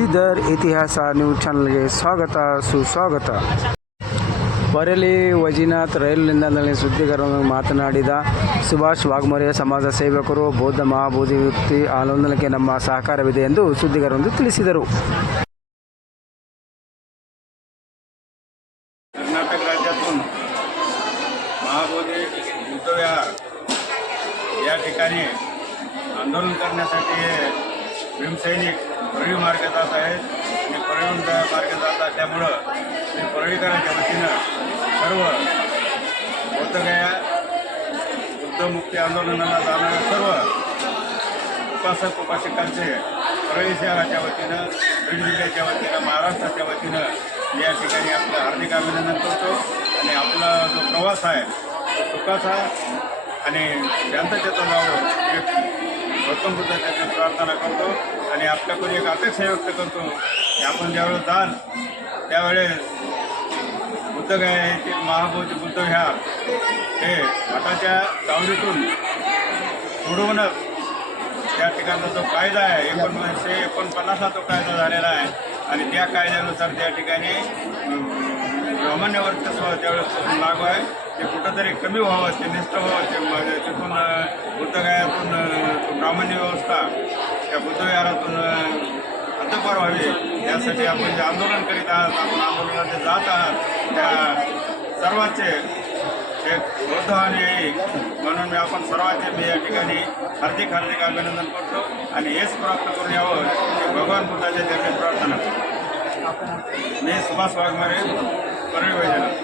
ಬೀದರ್ ಇತಿಹಾಸ ನ್ಯೂಸ್ ಚಾನಲ್ಗೆ ಸ್ವಾಗತ ಸುಸ್ವಾಗತ. ಬರೇಲಿ ವಜಿನಾಥ್ ರೈಲು ನಿಲ್ದಾಣದಲ್ಲಿ ಸುದ್ದಿಗಾರರೊಂದಿಗೆ ಮಾತನಾಡಿದ ಸುಭಾಷ್ ವಾಘ್ಮೋರೆ, ಸಮಾಜ ಸೇವಕರು, ಬೌದ್ಧ ಮಹಾಬೋಧಿ ವ್ಯಕ್ತಿ ಆಂದೋಲನಕ್ಕೆ ನಮ್ಮ ಸಹಕಾರವಿದೆ ಎಂದು ಸುದ್ದಿಗಾರರೊಂದಿಗೆ ತಿಳಿಸಿದರು. कर्नाटक राज्यातून महाबोधी बुद्धविहार या ठिकाणी आंदोलन करण्यासाठी हे भीमसैनिक परळी मार्ग जात आहेत आणि परळीहून मार्ग जात असल्यामुळं ते परळीकरांच्या वतीनं सर्व बौद्धगया बुद्धमुक्ती आंदोलनाला जाणाऱ्या सर्व उपासकांचे परळी शहराच्या वतीनं, बीड जिल्ह्याच्या वतीनं, महाराष्ट्राच्या वतीनं या ठिकाणी आपलं हार्दिक अभिनंदन करतो आणि आपला जो प्रवास आहे तो सुखाचा आणि शांततेचा जावं एक गौतम बुद्धाची प्रार्थना करतो आणि आपल्याकडून एक अपेक्षा व्यक्त करतो की आपण ज्यावेळेस जाल त्यावेळेस बुद्धगया येथील महाबोधी बुद्धविहार हे मठाच्या चावडीतून सोडवूनच त्या ठिकाणचा जो कायदा आहे 1949 तो कायदा झालेला आहे आणि त्या कायद्यानुसार त्या ठिकाणी सामान्य वर्चस्व त्यावेळेस लागू आहे ते कुठंतरी कमी व्हावं, ते निष्ठ व्हावं, ते तिथून बुद्धगयातून ब्राह्मणी व्यवस्था त्या बुद्धविहारातून हद्दपार व्हावी यासाठी आपण जे आंदोलन करीत आहात, आपण आंदोलनात जात आहात त्या सर्वांचे एक बौद्ध आणि म्हणून मी आपण सर्वांचे मी या ठिकाणी हार्दिक अभिनंदन करतो आणि हेच प्राप्त करून यावं हे भगवान बुद्धाच्या चरणी प्रार्थना करतो. मी सुभाष वाघमारे, परळी वैजनाथ.